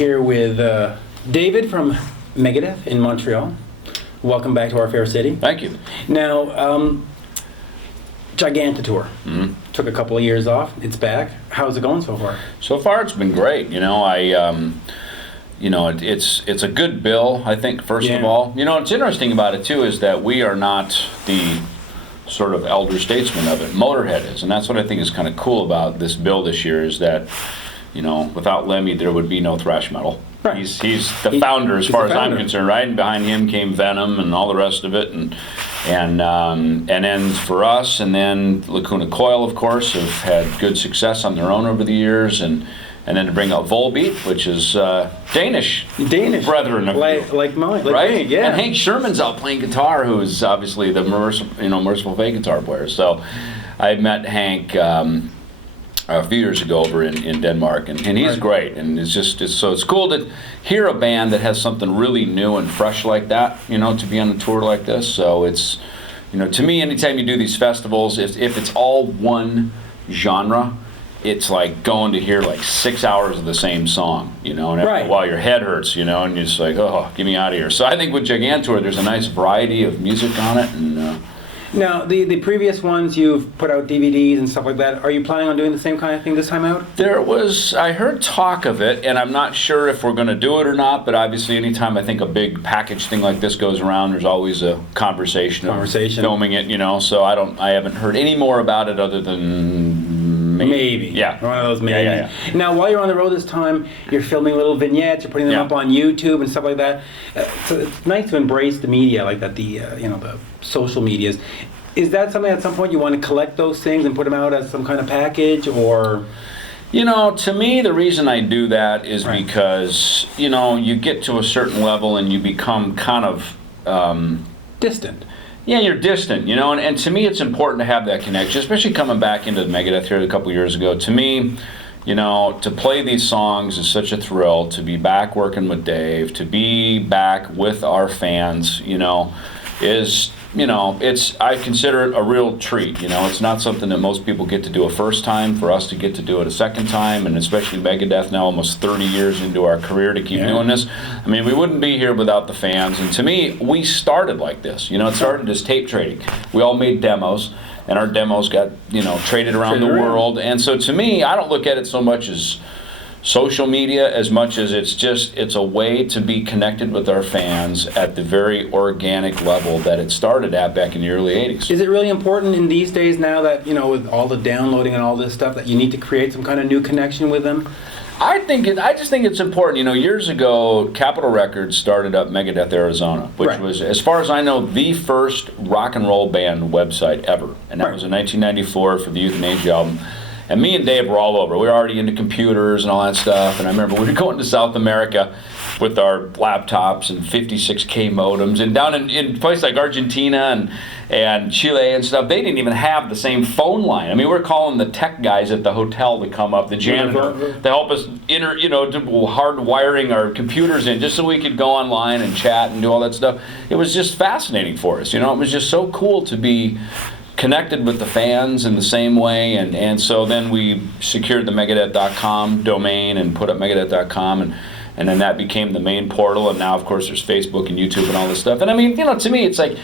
Here with David from Megadeth in Montreal. Welcome back to our fair city. Thank you. Now, Giganta tour. Mm-hmm. Took a couple of years off. It's back. How's it going so far? So far, it's been great. It's a good bill. I think first of all, what's interesting about it too is that we are not the sort of elder statesman of it. Motorhead is, and that's what I think is kind of cool about this bill this year is that. Without Lemmy, there would be no thrash metal. Right. He's the founder, as far as I'm concerned, right? And behind him came Venom and all the rest of it, and then for us, and then Lacuna Coil, of course, have had good success on their own over the years, and then to bring out Volbeat, which is Danish brethren of like mine, right? Me, yeah. And Hank Sherman's out playing guitar, who is obviously the Merciful Fate guitar player. So I met Hank. A few years ago over in Denmark, and he's great, and it's cool to hear a band that has something really new and fresh like that, to be on a tour like this. So it's, to me, anytime you do these festivals, if it's all one genre, it's like going to hear like 6 hours of the same song, and after a while your head hurts, and you're just like, oh, get me out of here. So I think with Gigantour, there's a nice variety of music on it, and now, the previous ones, you've put out DVDs and stuff like that. Are you planning on doing the same kind of thing this time out? I heard talk of it, and I'm not sure if we're going to do it or not, but obviously anytime I think a big package thing like this goes around, there's always a conversation of filming it, so I haven't heard any more about it other than maybe. Yeah. One of those maybe. Yeah. Now, while you're on the road this time, you're filming little vignettes, you're putting them up on YouTube and stuff like that. So it's nice to embrace the media like that, the social medias. Is that something at some point you want to collect those things and put them out as some kind of package, or? To me, the reason I do that is because, you get to a certain level and you become kind of distant. Yeah, you're distant, and to me it's important to have that connection, especially coming back into the Megadeth here a couple years ago. To me, to play these songs is such a thrill, to be back working with Dave, to be back with our fans, I consider it a real treat. It's not something that most people get to do a first time. For us to get to do it a second time, and especially Megadeth now almost 30 years into our career to keep doing this. I mean, we wouldn't be here without the fans. And to me, we started like this. It started as tape trading. We all made demos, and our demos got, traded around the world. And so to me, I don't look at it so much as social media as much as it's a way to be connected with our fans at the very organic level that it started at back in the early 80s. Is it really important in these days now that, with all the downloading and all this stuff, that you need to create some kind of new connection with them? I just think it's important. Years ago, Capitol Records started up Megadeth Arizona, which was, as far as I know, the first rock and roll band website ever. And that was in 1994 for the Euthanasia album. And me and Dave were all over. We were already into computers and all that stuff. And I remember we were going to South America with our laptops and 56K modems. And down in places like Argentina and Chile and stuff, they didn't even have the same phone line. I mean, we're calling the tech guys at the hotel to come up, the janitor, to help us do hard wiring our computers in just so we could go online and chat and do all that stuff. It was just fascinating for us. It was just so cool to be connected with the fans in the same way, and so then we secured the Megadeth.com domain and put up Megadeth.com, and then that became the main portal, and now of course there's Facebook and YouTube and all this stuff. And I mean, to me it's like,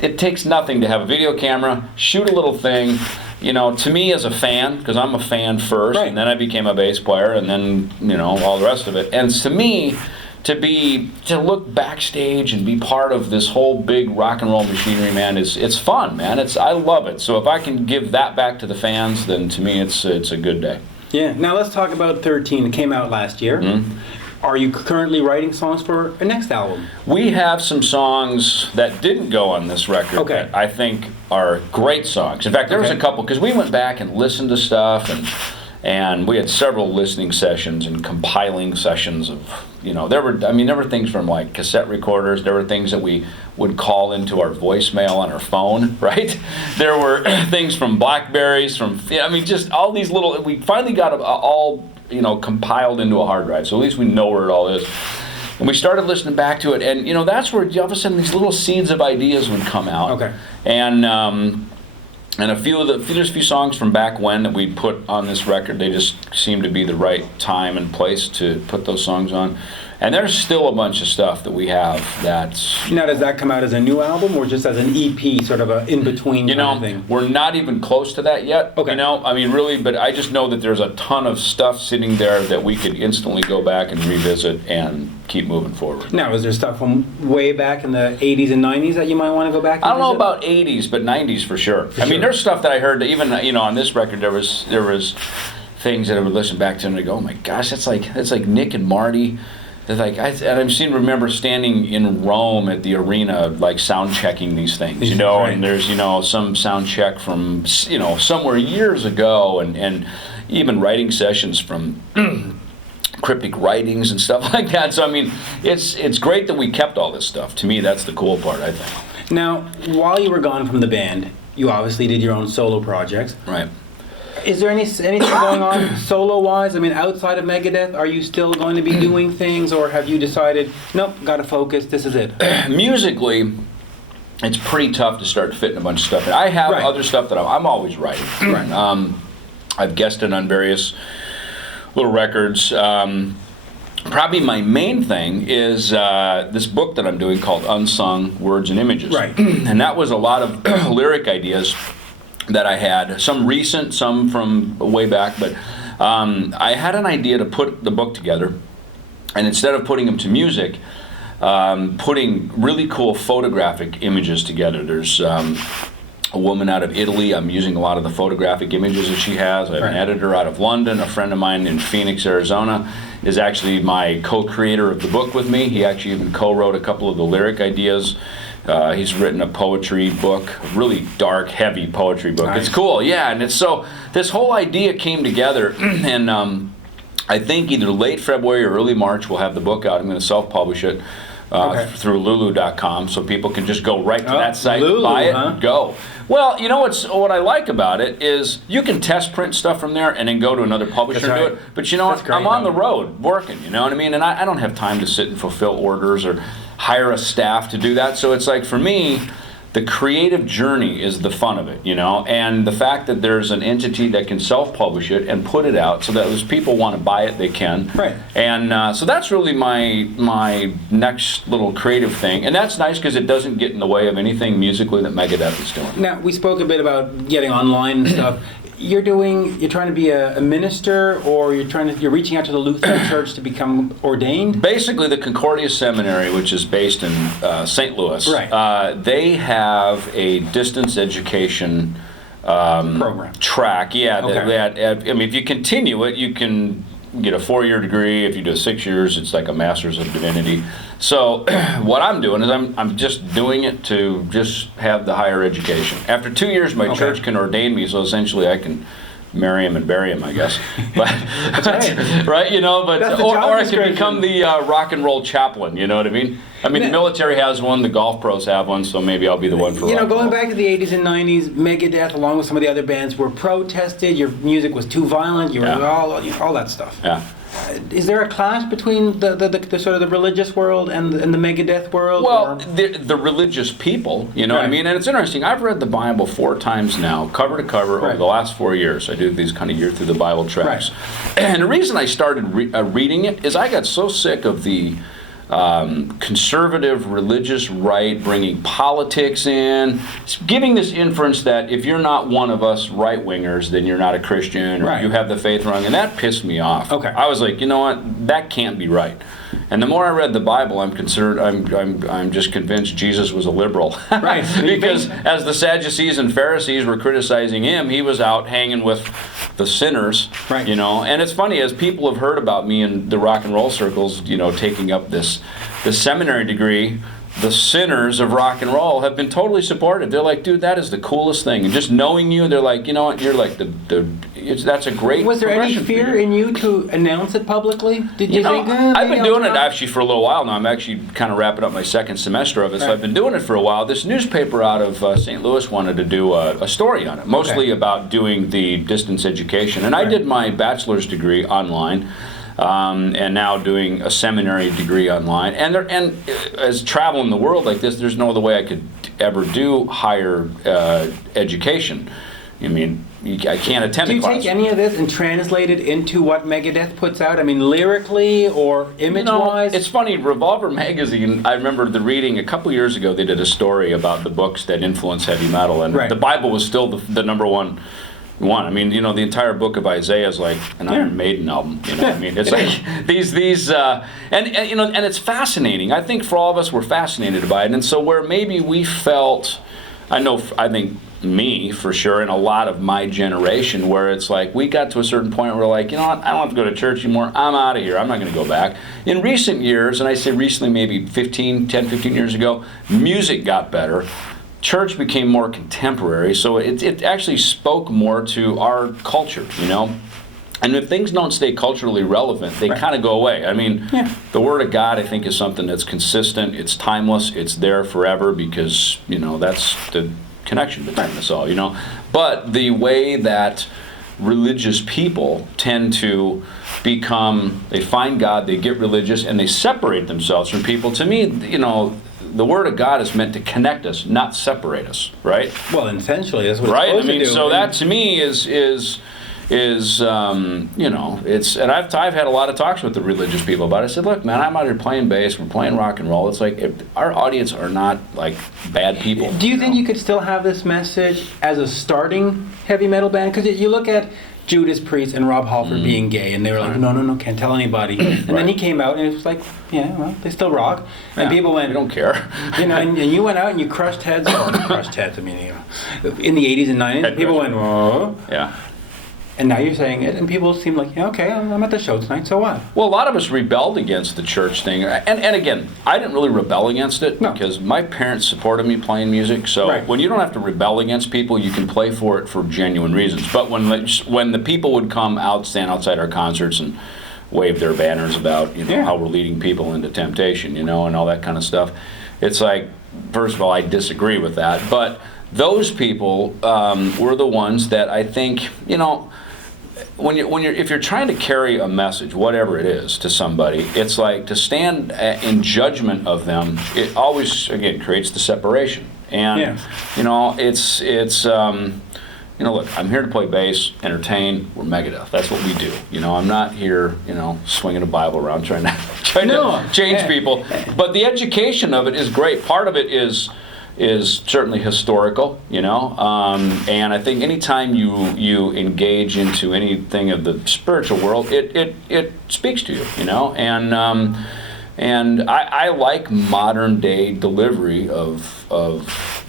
it takes nothing to have a video camera, shoot a little thing, to me as a fan, because I'm a fan first, and then I became a bass player, and then, all the rest of it. And to me, to look backstage and be part of this whole big rock and roll machinery, man, it's fun, man. I love it. So if I can give that back to the fans, then to me it's a good day. Yeah. Now let's talk about 13. It came out last year. Mm-hmm. Are you currently writing songs for a next album? We have some songs that didn't go on this record that I think are great songs. In fact, there was a couple, because we went back and listened to stuff, and we had several listening sessions and compiling sessions of, there were things from like cassette recorders. There were things that we would call into our voicemail on our phone, right? There were things from Blackberries, just all these little, we finally got all, compiled into a hard drive. So at least we know where it all is. And we started listening back to it, and that's where all of a sudden these little seeds of ideas would come out. Okay. And And there's a few songs from back when that we put on this record. They just seem to be the right time and place to put those songs on. And there's still a bunch of stuff that we have that's... Now, does that come out as a new album or just as an EP, sort of a in-between kind of thing? We're not even close to that yet. Okay. I mean, really, but I just know that there's a ton of stuff sitting there that we could instantly go back and revisit and keep moving forward. Now, is there stuff from way back in the 80s and 90s that you might want to go back and I don't know visit? about 80s, but 90s for sure. I mean, there's stuff that I heard that even, on this record there was things that I would listen back to and I go, oh my gosh, that's like Nick and Marty. They're like, remember standing in Rome at the arena, like sound checking these things, Right. and there's, some sound check from, somewhere years ago, and even writing sessions from cryptic writings and stuff like that. So, I mean, it's great that we kept all this stuff. To me, that's the cool part, I think. Now, while you were gone from the band, you obviously did your own solo projects. Right. Is there anything going on solo-wise? I mean, outside of Megadeth, are you still going to be doing things, or have you decided, nope, got to focus, this is it? Musically, it's pretty tough to start fitting a bunch of stuff in. I have Right. other stuff that I'm always writing. Right. I've guested on various little records. Probably my main thing is this book that I'm doing called Unsung Words and Images. Right. And that was a lot of lyric ideas that I had, some recent, some from way back, but I had an idea to put the book together, and instead of putting them to music, putting really cool photographic images together. There's a woman out of Italy. I'm using a lot of the photographic images that she has. I have an editor out of London. A friend of mine in Phoenix, Arizona, is actually my co-creator of the book with me. He actually even co-wrote a couple of the lyric ideas. He's written a poetry book, a really dark, heavy poetry book. Nice. It's cool, yeah. And it's so this whole idea came together, and I think either late February or early March we'll have the book out. I'm going to self-publish it through Lulu.com, so people can just go right to that site, Lulu, buy it, huh? and go. Well, what I like about it is you can test print stuff from there and then go to another publisher That's and do right. it. But you know That's what? great, I'm on though. the road working, you know what I mean? And I don't have time to sit and fulfill orders or hire a staff to do that. So it's like, for me, the creative journey is the fun of it, and the fact that there's an entity that can self-publish it and put it out so that as people want to buy it, they can. Right. And so that's really my next little creative thing. And that's nice because it doesn't get in the way of anything musically that Megadeth is doing. Now, we spoke a bit about getting online and stuff. You're trying to be a minister, or you're reaching out to the Lutheran Church to become ordained? Basically, the Concordia Seminary, which is based in St. Louis, Right. They have a distance education Program. track. Yeah, Okay. I mean, if you continue it, you can get a 4-year degree. If you do 6 years, it's like a Master's of Divinity. So what I'm doing is I'm just doing it to just have the higher education. After 2 years, my church can ordain me, so essentially I can marry him and bury him, I guess. But That's right. right, But That's the or job I can description. become the rock and roll chaplain. You know what I mean? I mean, the military has one, the golf pros have one, so maybe I'll be the one for rock and Going roll. back to the 80s and 90s, Megadeth, along with some of the other bands, were protested. Your music was too violent. You were all that stuff. Yeah. Is there a clash between the sort of the religious world and the Megadeth world? Well, or? the religious people, you know what I Right. mean? And it's interesting. I've read the Bible 4 times now, cover to cover, over Right. the last 4 years. I do these kind of year through the Bible tracks. And the reason I started reading it is I got so sick of the conservative religious right bringing politics in, giving this inference that if you're not one of us right-wingers, then you're not a Christian, or Right. you have the faith wrong, and that pissed me off. Okay. I was like, you know what, that can't be right. And the more I read the Bible, I'm just convinced Jesus was a liberal. Right. Because as the Sadducees and Pharisees were criticizing him, he was out hanging with the sinners. Right. And it's funny, as people have heard about me in the rock and roll circles, taking up this seminary degree, the sinners of rock and roll have been totally supportive. They're like, dude, that is the coolest thing. And just knowing you, they're like, you know what, you're like that's a great Was there any progression for fear you. in you to announce it publicly? Did you think, I've maybe been I'll doing it try? actually for a little while now. I'm actually kind of wrapping up my second semester of it, so Right. I've been doing it for a while. This newspaper out of St. Louis wanted to do a story on it, mostly Okay. about doing the distance education. And I Right. did my bachelor's degree online. and now doing a seminary degree online. And as traveling the world like this, there's no other way I could ever do higher education. I mean, I can't attend a class. Do you take any of this and translate it into what Megadeth puts out? I mean, lyrically or image-wise? It's funny, Revolver Magazine, I remember reading a couple years ago, they did a story about the books that influence heavy metal, and the Bible was still the number one. I mean, the entire book of Isaiah is like an Iron Maiden album. I mean, it's like these, and it's fascinating. I think for all of us, we're fascinated by it, and so where maybe we felt, I think me for sure, and a lot of my generation, where it's like we got to a certain point where we're like, you know what, I don't have to go to church anymore. I'm out of here. I'm not going to go back. In recent years, and I say recently, maybe 10, 15 years ago, music got better. Church became more contemporary, so it actually spoke more to our culture, And if things don't stay culturally relevant, they kind of go away. I mean, the Word of God, I think, is something that's consistent. It's timeless. It's there forever because, that's the connection between us all, But the way that religious people tend to they find God, they get religious, and they separate themselves from people, to me, the Word of God is meant to connect us, not separate us, right? Well, essentially, that's what it's supposed to do. Right? I mean, so that to me is it's, and I've had a lot of talks with the religious people about it. I said, look, man, I'm out here playing bass, we're playing rock and roll. It's like, our audience are not like bad people. Do you think you could still have this message as a starting heavy metal band? Because you look at Judas Priest and Rob Halford being gay, and they were like, no, can't tell anybody. And then he came out, and it was like, they still rock. And people went, we don't care. And you went out and you crushed heads. I mean, in the 80s and 90s, people went, oh. Yeah. And now you're saying it, and people seem like, okay, I'm at the show tonight, so what? Well, a lot of us rebelled against the church thing. And again, I didn't really rebel against it because my parents supported me playing music. So when you don't have to rebel against people, you can play for it for genuine reasons. But when the people would stand outside our concerts and wave their banners about, how we're leading people into temptation, and all that kind of stuff, it's like, first of all, I disagree with that. But those people were the ones that I think, if you're trying to carry a message, whatever it is, to somebody, it's like to stand in judgment of them. It always, again, creates the separation. And look, I'm here to play bass, entertain. We're Megadeth. That's what we do. I'm not here, swinging a Bible around trying to change people. But the education of it is great. Part of it is certainly historical, and I think anytime you engage into anything of the spiritual world, it speaks to you, and I like modern day delivery of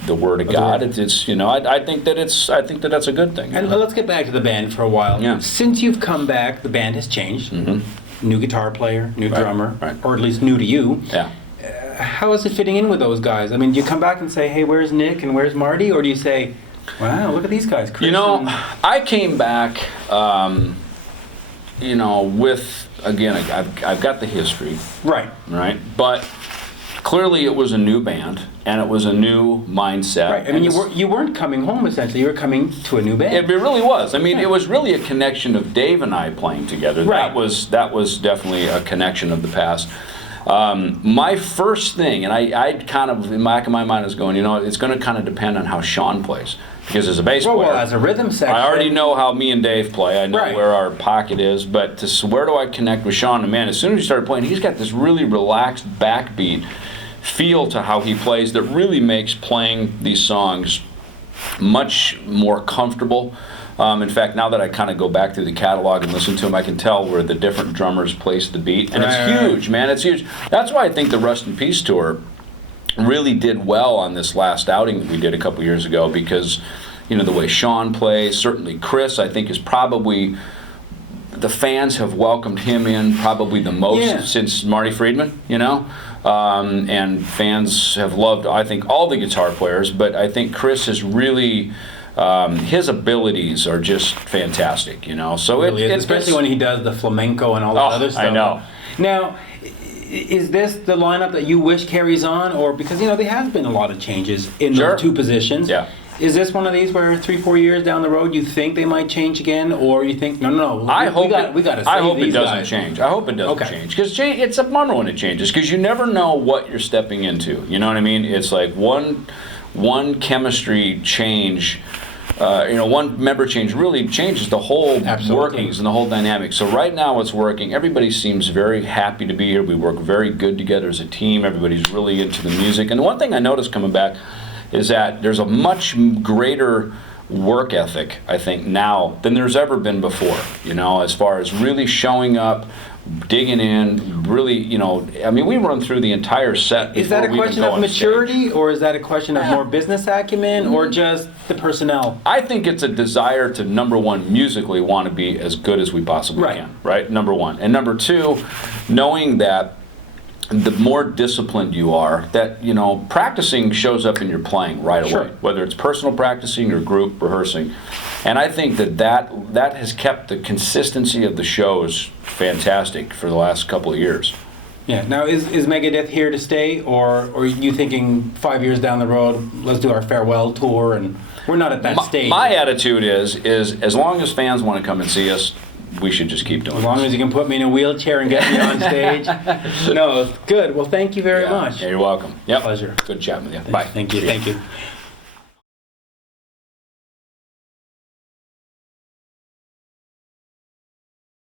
the Word of God. It's I think that that's a good thing. And let's get back to the band for a while. Yeah. Since you've come back, the band has changed. Mm-hmm. New guitar player, new drummer, or at least new to you. Yeah. How is it fitting in with those guys? I mean, do you come back and say, hey, where's Nick and where's Marty? Or do you say, wow, look at these guys, Chris? I came back, with, again, I've got the history. Right. But clearly it was a new band, and it was a new mindset. Right. I mean, you weren't coming home, essentially. You were coming to a new band. It really was. I mean, it was really a connection of Dave and I playing together. Right. That was definitely a connection of the past. My first thing, and I kind of, in the back of my mind, is going, it's going to kind of depend on how Sean plays. Because as a bass player, well, as a rhythm section, I already know how me and Dave play. I know where our pocket is. But where do I connect with Sean? And man, as soon as he started playing, he's got this really relaxed backbeat feel to how he plays that really makes playing these songs much more comfortable. In fact, now that I kind of go back through the catalog and listen to them, I can tell where the different drummers place the beat. And it's huge, man. It's huge. That's why I think the Rust in Peace tour really did well on this last outing that we did a couple years ago because, the way Sean plays, certainly Chris, I think is probably, the fans have welcomed him in probably the most since Marty Friedman, and fans have loved, I think, all the guitar players, but I think Chris has really... his abilities are just fantastic, So really especially when he does the flamenco and all that other stuff. I know. Now, is this the lineup that you wish carries on, or because there has been a lot of changes in those two positions? Yeah. Is this one of these where 3-4 years down the road you think they might change again, or you think no, we got to save these guys? Change. I hope it doesn't change, because it's a bummer when it changes, because you never know what you're stepping into. You know what I mean? It's like one chemistry change. One member change really changes the whole workings and the whole dynamic. So right now it's working. Everybody seems very happy to be here. We work very good together as a team. Everybody's really into the music. And the one thing I noticed coming back is that there's a much greater work ethic, I think, now than there's ever been before, as far as really showing up, digging in, really, we run through the entire set. Is that a question of maturity, or is that a question of more business acumen, or just the personnel? I think it's a desire to, number one, musically want to be as good as we possibly can, right? Number one. And number two, knowing that the more disciplined you are, that, practicing shows up in your playing right away, whether it's personal practicing or group rehearsing. And I think that has kept the consistency of the shows fantastic for the last couple of years. Yeah. Now, is Megadeth here to stay, or are you thinking 5 years down the road, let's do our farewell tour, and we're not at that stage? My attitude is as long as fans want to come and see us, we should just keep doing it. As long as you can put me in a wheelchair and get me on stage. No, good. Well, thank you very much. Yeah, you're welcome. Yep. Pleasure. Good chatting with you. Bye. Thank you.